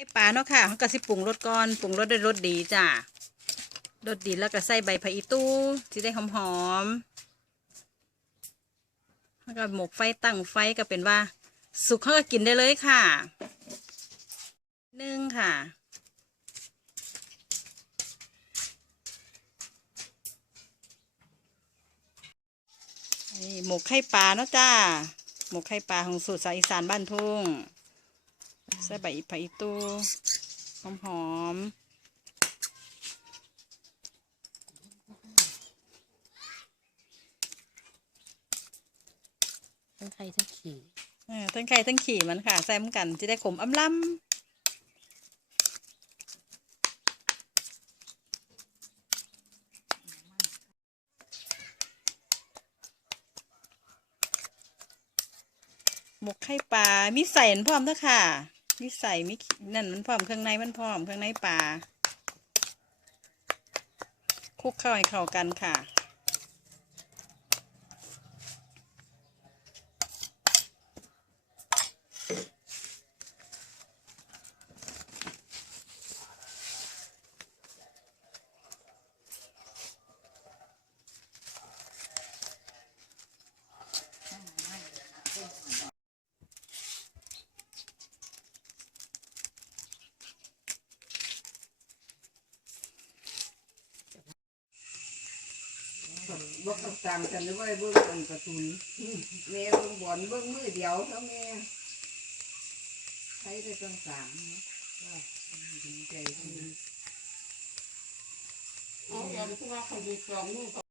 ไอปลาเนาะค่ะเขาก็สิปรุงรสก่อนปรุงรสด้วยรสดีจ้ะรสดีแล้วก็ใส่ใบผักอีตู้ที่ได้หอมๆแล้วก็หมกไฟตั้งไฟก็เป็นว่า สุกเขาก็กินได้เลยค่ะนึ่งค่ะนี่หมกไข่ปลาเนาะจ้า หมกไข่ปลาของสูตรสาวอีสานบ้านทุ่ง ใส่ใบผักอีตูหอมหอมทั้งไข่ทั้งขี่ๆเออทั้งไข่ทั้งขี่มันค่ะ ใส่เหมือนกันจะได้ขมอำล้ำหมกไข่ปลา มีใส่มันพร้อมเด้อค่ะ มีใส่มีนั่นมันพร้อมเครื่องในมันพร้อมเครื่องในปลาคลุกเข้าให้เข้ากันค่ะ บ่กับต่างกันด้วยเบื้องอันกระตุนแม่เบื้องบอลเบื้องมือเดียวเท่าแม่ใช้ได้ตั้งสามเนาะว่าดีใจที่ เอาอย่างที่ว่าเขาดีกรองนู่